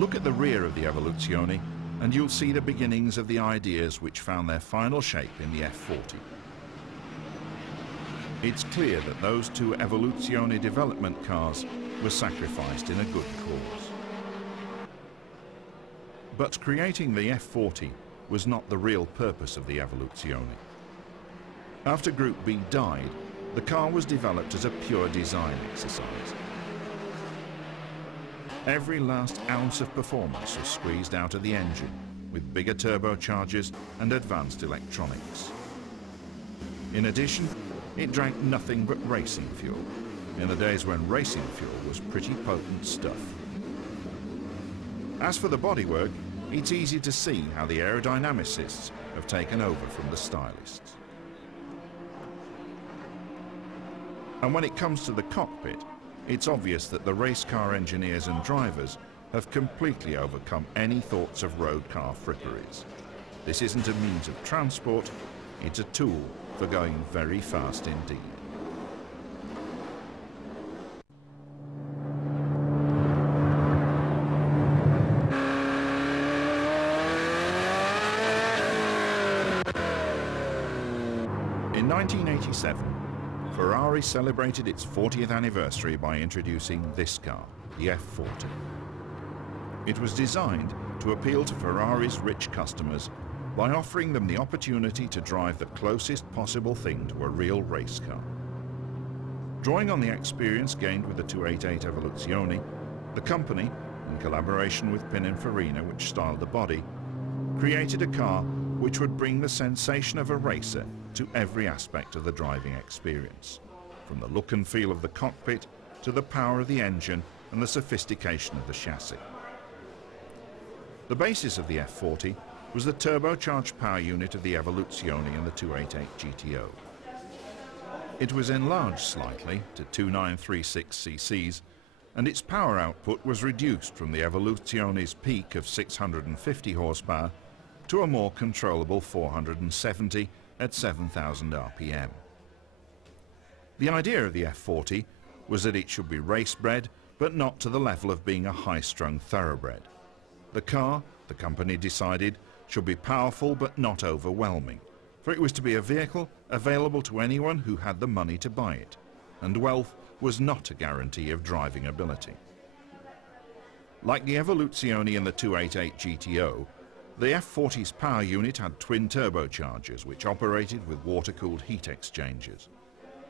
Look at the rear of the Evoluzione and you'll see the beginnings of the ideas which found their final shape in the F40. It's clear that those two Evoluzione development cars were sacrificed in a good cause. But creating the F40 was not the real purpose of the Evoluzione. After Group B died, the car was developed as a pure design exercise. Every last ounce of performance was squeezed out of the engine with bigger turbochargers and advanced electronics. In addition, it drank nothing but racing fuel, in the days when racing fuel was pretty potent stuff. As for the bodywork, it's easy to see how the aerodynamicists have taken over from the stylists. And when it comes to the cockpit, it's obvious that the race car engineers and drivers have completely overcome any thoughts of road car fripperies. This isn't a means of transport, it's a tool for going very fast indeed. In 1987, Ferrari celebrated its 40th anniversary by introducing this car, the F40. It was designed to appeal to Ferrari's rich customers by offering them the opportunity to drive the closest possible thing to a real race car. Drawing on the experience gained with the 288 Evoluzione, the company, in collaboration with Pininfarina, which styled the body, created a car which would bring the sensation of a racer to every aspect of the driving experience, from the look and feel of the cockpit to the power of the engine and the sophistication of the chassis. The basis of the F40 was the turbocharged power unit of the Evoluzione and the 288 GTO. It was enlarged slightly to 2936 cc's, and its power output was reduced from the Evoluzione's peak of 650 horsepower to a more controllable 470 at 7,000 RPM. The idea of the F40 was that it should be race-bred, but not to the level of being a high-strung thoroughbred. The car, the company decided, should be powerful but not overwhelming, for it was to be a vehicle available to anyone who had the money to buy it, and wealth was not a guarantee of driving ability. Like the Evoluzione and the 288 GTO, the F40's power unit had twin turbochargers which operated with water-cooled heat exchangers.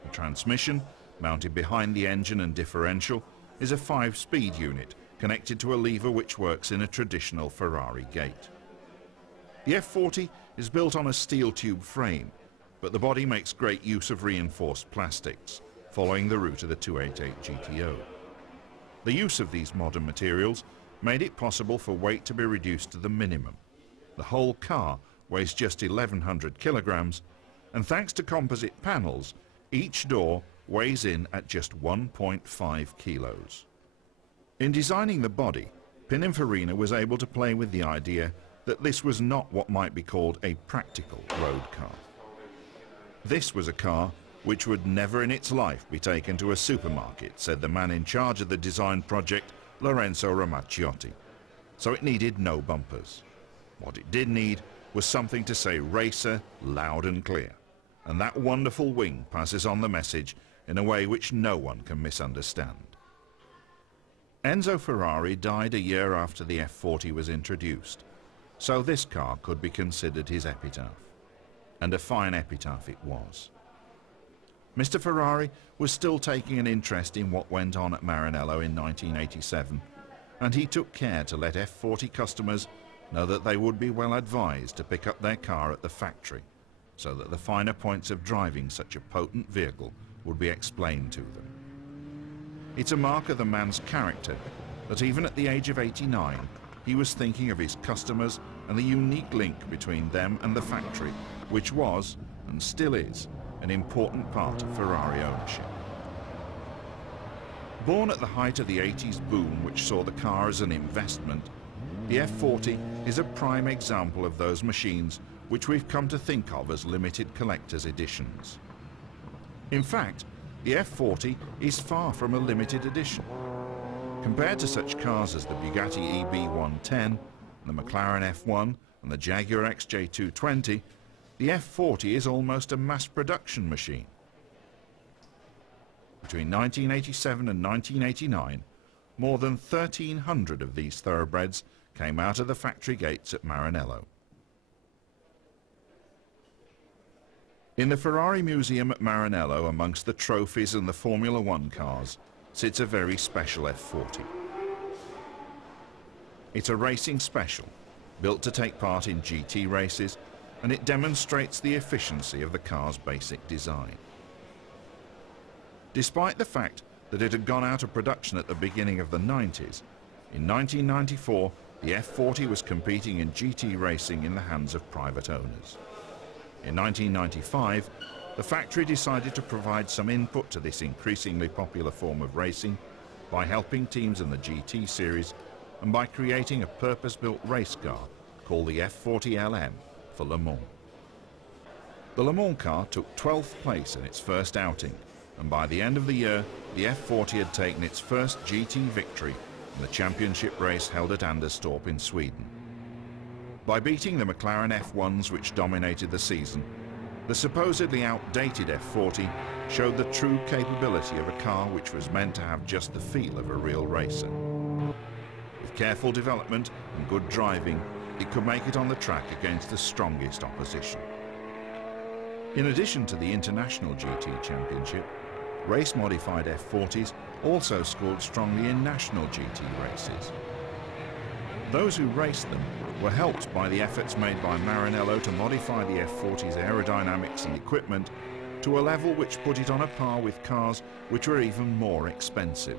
The transmission, mounted behind the engine and differential, is a 5-speed unit connected to a lever which works in a traditional Ferrari gate. The F40 is built on a steel tube frame, but the body makes great use of reinforced plastics, following the route of the 288 GTO. The use of these modern materials made it possible for weight to be reduced to the minimum. The whole car weighs just 1,100 kilograms, and thanks to composite panels, each door weighs in at just 1.5 kilos. In designing the body, Pininfarina was able to play with the idea that this was not what might be called a practical road car. This was a car which would never in its life be taken to a supermarket, said the man in charge of the design project, Lorenzo Ramacchiotti. So it needed no bumpers. What it did need was something to say racer loud and clear, and that wonderful wing passes on the message in a way which no one can misunderstand. Enzo Ferrari died a year after the F40 was introduced, so this car could be considered his epitaph. And a fine epitaph it was. Mr. Ferrari was still taking an interest in what went on at Maranello in 1987, and he took care to let F40 customers know that they would be well advised to pick up their car at the factory, so that the finer points of driving such a potent vehicle would be explained to them. It's a mark of the man's character that even at the age of 89, he was thinking of his customers and the unique link between them and the factory, which was, and still is, an important part of Ferrari ownership. Born at the height of the 80s boom which saw the car as an investment, the F40 is a prime example of those machines which we've come to think of as limited collector's editions. In fact, the F40 is far from a limited edition. Compared to such cars as the Bugatti EB110, the McLaren F1 and the Jaguar XJ220, the F40 is almost a mass production machine. Between 1987 and 1989, more than 1,300 of these thoroughbreds came out of the factory gates at Maranello. In the Ferrari Museum at Maranello, amongst the trophies and the Formula One cars, sits a very special F40. It's a racing special, built to take part in GT races, and it demonstrates the efficiency of the car's basic design. Despite the fact that it had gone out of production at the beginning of the 90s, in 1994 the F40 was competing in GT racing in the hands of private owners. In 1995, the factory decided to provide some input to this increasingly popular form of racing by helping teams in the GT series and by creating a purpose-built race car called the F40 LM for Le Mans. The Le Mans car took 12th place in its first outing, and by the end of the year, the F40 had taken its first GT victory in the championship race held at Anderstorp in Sweden. By beating the McLaren F1s which dominated the season, the supposedly outdated F40 showed the true capability of a car which was meant to have just the feel of a real racer. With careful development and good driving, it could make it on the track against the strongest opposition. In addition to the International GT Championship, race-modified F40s also scored strongly in national GT races. Those who raced them were helped by the efforts made by Maranello to modify the F40's aerodynamics and equipment to a level which put it on a par with cars which were even more expensive.